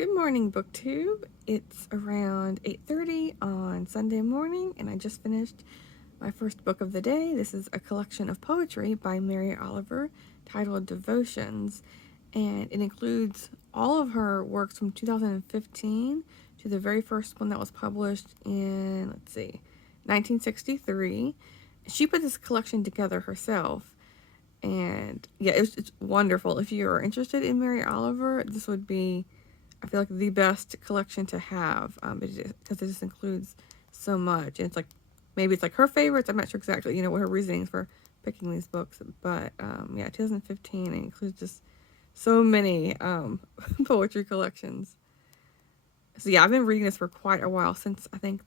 Good morning, BookTube. It's around 8:30 on Sunday morning, and I just finished my first book of the day. This is a collection of poetry by Mary Oliver titled Devotions, and it includes all of her works from 2015 to the very first one that was published in, 1963. She put this collection together herself, and yeah, it's wonderful. If you're interested in Mary Oliver, this would be, I feel like, the best collection to have, because it just includes so much. And it's like, maybe it's like her favorites. I'm not sure exactly, what her reasonings for picking these books. But yeah, 2015, it includes just so many poetry collections. So yeah, I've been reading this for quite a while, since I think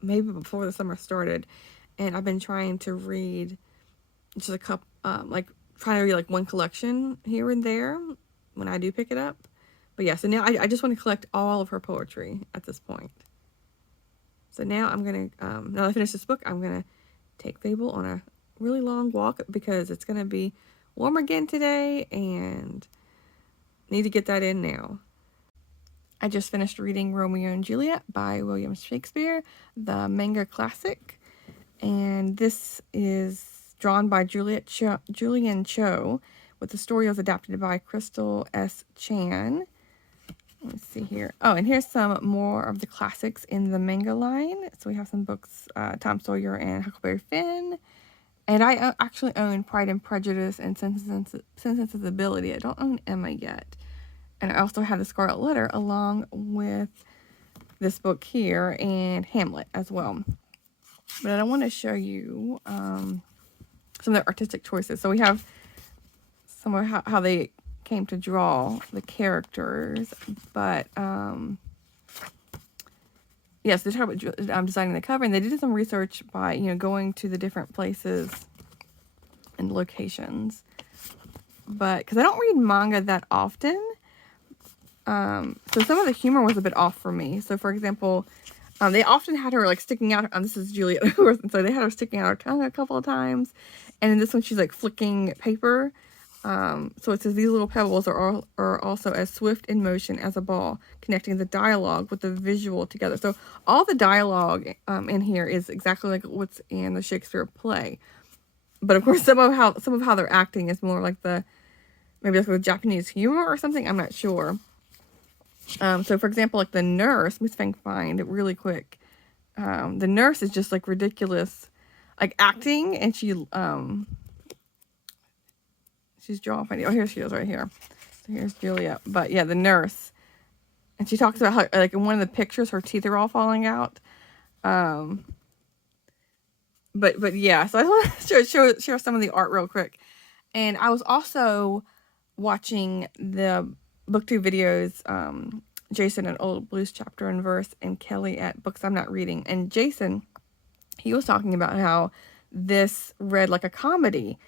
maybe before the summer started. And I've been trying to read just a couple, trying to read like one collection here and there when I do pick it up. But yeah, so now I just want to collect all of her poetry at this point. So now I'm going to, now that I finish this book, I'm going to take Fable on a really long walk, because it's going to be warm again today and need to get that in now. I just finished reading Romeo and Juliet by William Shakespeare, the manga classic. And this is drawn by Julian Cho, with the story was adapted by Crystal S. Chan. Let's see here. Oh, and here's some more of the classics in the manga line. So we have some books, Tom Sawyer and Huckleberry Finn. And I actually own Pride and Prejudice and Sense and Sensibility. I don't own Emma yet. And I also have The Scarlet Letter along with this book here and Hamlet as well. But I want to show you some of the artistic choices. So we have some of how they came to draw the characters, but yes, they talk about designing the cover, and they did some research by going to the different places and locations. But because I don't read manga that often, so some of the humor was a bit off for me. So for example, they often had her like sticking out. This is Juliet, and so they had her sticking out her tongue a couple of times, and in this one she's like flicking paper. So it says these little pebbles are also as swift in motion as a ball, connecting the dialogue with the visual together. So all the dialogue in here is exactly like what's in the Shakespeare play. But of course, some of how they're acting is more like maybe like the Japanese humor or something. I'm not sure. So for example, like the nurse, let me see if I can find it really quick. The nurse is just like ridiculous, like acting, and she's drawing funny. Oh, here she is right here. So here's Julia. But yeah, the nurse. And she talks about how, like, in one of the pictures, her teeth are all falling out. But yeah, so I want to share some of the art real quick. And I was also watching the BookTube videos, Jason at Old Blues Chapter and Verse, and Kelly at Books I'm Not Reading. And Jason, he was talking about how this read like a comedy.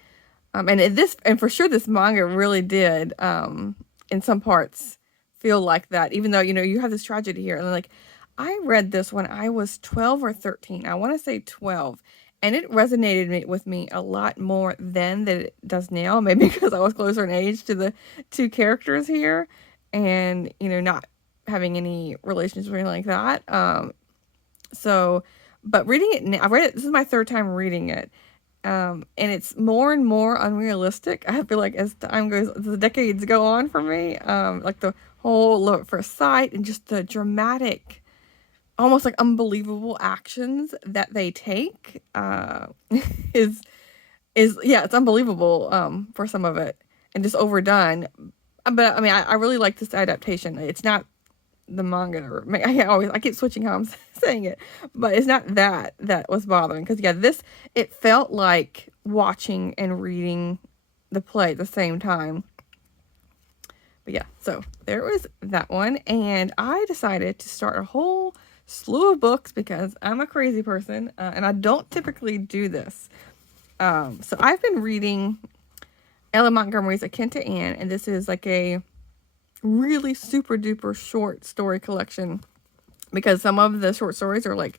And for sure this manga really did, in some parts, feel like that, even though, you have this tragedy here. And like, I read this when I was 12 or 13. I want to say 12. And it resonated with me a lot more then than it does now. Maybe because I was closer in age to the two characters here, and, not having any relations or anything like that. But reading it now, this is my third time reading it. And it's more and more unrealistic. I feel like as the decades go on for me, like the whole love at first sight and just the dramatic, almost like unbelievable actions that they take, is it's unbelievable, for some of it, and just overdone. But I mean, I really like this adaptation. It's not the manga, or I keep switching how I'm saying it, but it's not that was bothering, because yeah, it felt like watching and reading the play at the same time. But yeah, so there was that one, and I decided to start a whole slew of books because I'm a crazy person, and I don't typically do this. So I've been reading Ella Montgomery's Akin to Anne, and this is like a really super duper short story collection, because some of the short stories are like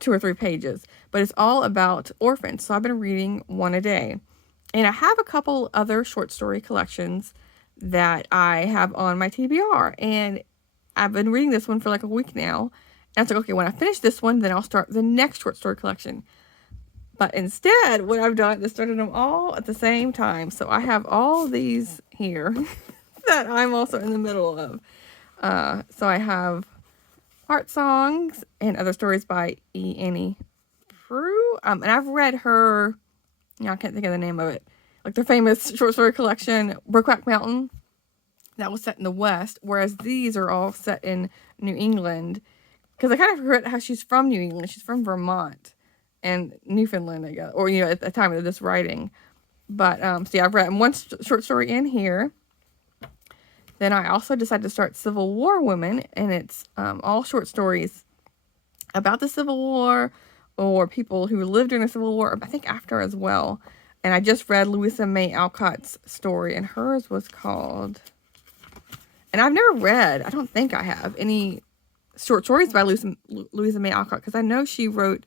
2 or 3 pages, but it's all about orphans. So I've been reading one a day, and I have a couple other short story collections that I have on my TBR, and I've been reading this one for like a week now. And I was like, okay, when I finish this one, then I'll start the next short story collection. But instead, what I've done is started them all at the same time. So I have all these here that I'm also in the middle of. So I have Heart Songs and Other Stories by E. Annie Proulx. And I've read her, I can't think of the name of it, like the famous short story collection, Brokeback Mountain. That was set in the West, whereas these are all set in New England. Because I kind of forget how she's from New England. She's from Vermont and Newfoundland, I guess. Or, at the time of this writing. But, so yeah, I've read one short story in here. Then I also decided to start Civil War Women. And it's all short stories about the Civil War or people who lived during the Civil War. I think after as well. And I just read Louisa May Alcott's story. And hers was called... And I've never read, I don't think I have, any short stories by Louisa May Alcott, because I know she wrote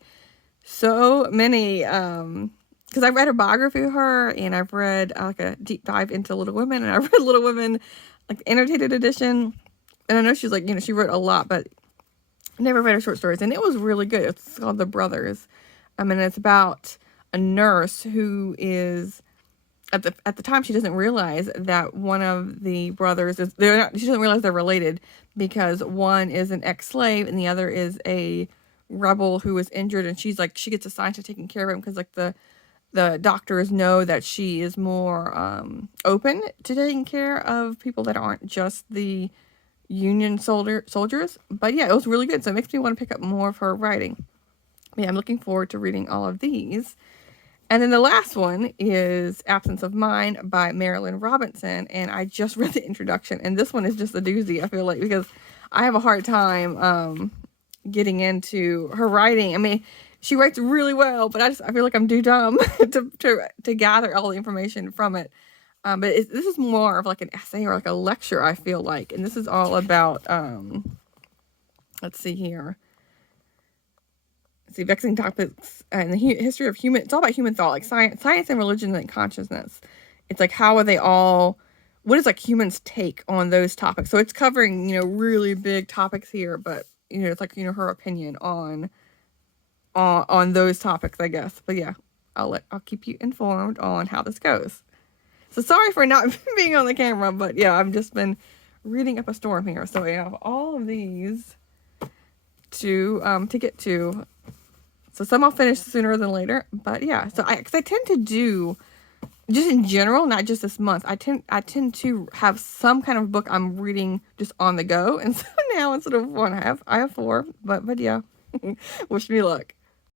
so many, because I've read a biography of her, and I've read like a deep dive into Little Women, and I read Little Women, like the annotated edition, and I know she's like, she wrote a lot, but I never read her short stories, and it was really good. It's called The Brothers, and it's about a nurse who is... At the time, she doesn't realize that one of the brothers is... She doesn't realize they're related because one is an ex-slave and the other is a rebel who was injured. And she's like... She gets assigned to taking care of him because like the doctors know that she is more open to taking care of people that aren't just the Union soldiers. But yeah, it was really good. So it makes me want to pick up more of her writing. Yeah, I'm looking forward to reading all of these. And then the last one is Absence of Mind by Marilynne Robinson. And I just read the introduction. And this one is just a doozy, I feel like, because I have a hard time getting into her writing. I mean, she writes really well, but I feel like I'm too dumb to gather all the information from it. But this is more of like an essay or like a lecture, I feel like. And this is all about, let's see here. Vexing topics in the history of human... It's all about human thought, like science and religion and consciousness. It's like, how are they all... What is like humans' take on those topics? So it's covering, really big topics here, but, it's like, her opinion on those topics, I guess. But yeah, I'll keep you informed on how this goes. So sorry for not being on the camera, but yeah, I've just been reading up a storm here. So I have all of these to get to. So some I'll finish sooner than later, but yeah. So because I tend to do, just in general, not just this month, I tend to have some kind of book I'm reading just on the go, and so now instead of one, I have four. But yeah, wish me luck.